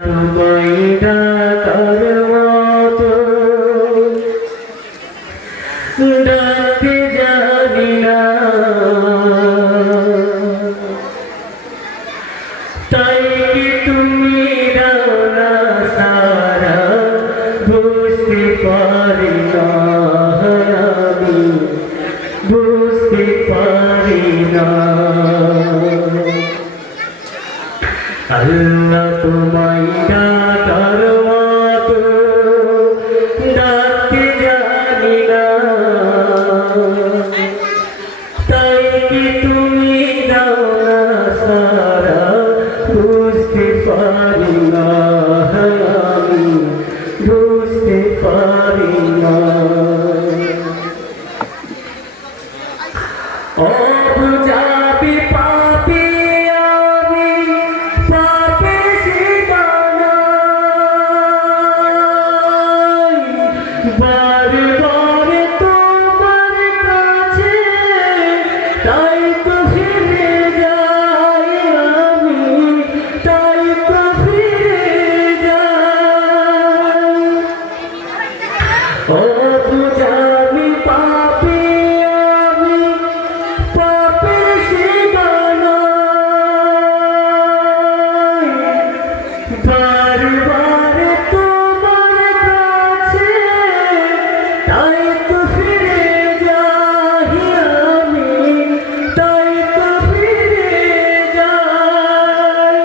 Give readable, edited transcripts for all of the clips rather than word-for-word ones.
তোমায় ডাকার মতো ডাকতে জানি না, তাই কি তুমি দাও না সারা, বুঝতে পারি না আমি, বুঝতে পারি না। আল্লাহ তোমায় ডাকার মতো ডাকতে জানি না, তাই কি তুমি দাও না সারা, বুঝতে পারি না আমি, বুঝতে পারি না। অবুঝাবি পাপি আমি, পাপে শিবানাই, বারে বারে তোমার কাছে তাই তো ফিরে যাই আমি, তাই তো ফিরে যাই। অবুঝাবি পাপি আমি, পাপে শিবানাই, বারে বারে তোমার কাছে তাই তো ফিরে যাই আমি, তাই তো ফিরে যাই।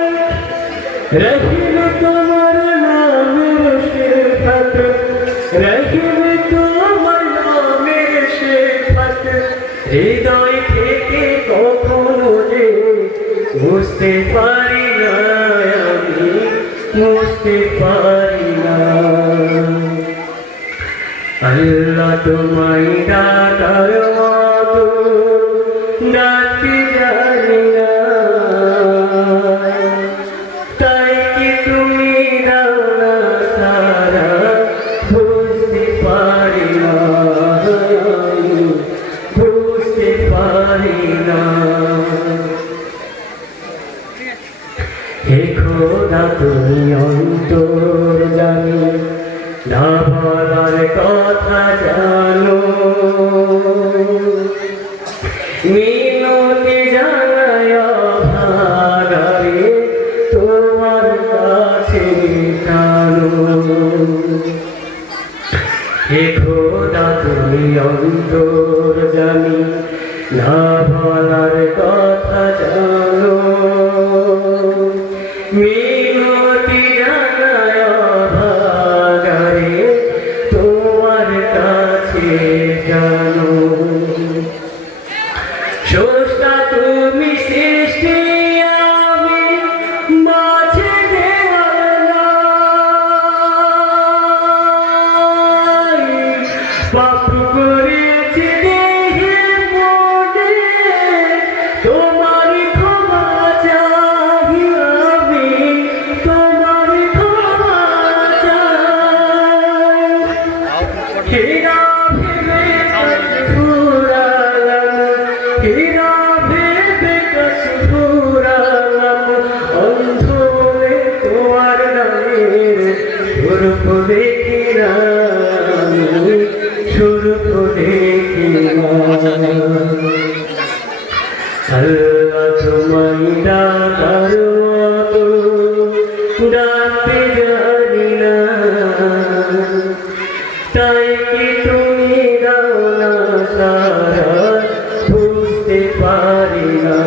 রহিম তোমার নামের সিফাত, রহিম তোমার নামের সিফাত, হৃদয় থেকে কখনো যে বুঝতে পারি না আমি, বুঝতে পারি না। আল্লাহ তোমায় ডাকার মতো ডাকতে জানি না, তাই কি তুমি দাও না সারা, বুঝতে পারি না আমি, বুঝতে পারি না। হে খোদা তুমি অন্তর জানি, না বলার কথা জানো, মিনতি জানায় ভাগারে তোমার কাছে কানো। হে খোদা তুমি অন্তর জানি, না বলার কথা জানো, মিনতি জানায় ভাগারে তোমার কাছে জানো। স্রষ্টা তুমি সৃষ্টি আমি মাঝে দেওয়ার নাই, পাপ করেছি দেহে মনে, তোমার ক্ষমা চাই আমি, তোমার ক্ষমা চাই। হীরা ভেবে কাশ ফুরালাম, হীরা ভেবে কাশ ফুরালাম, অন্ধ হয়ে তোমার নামের স্বরূপ দেখি না আমি, স্বরূপ দেখি না। আল্লাহ তোমায় ডাকার মতো ডাকতে জানি না, তাই কি তুমি দাও না সারা, বুঝতে পারি না।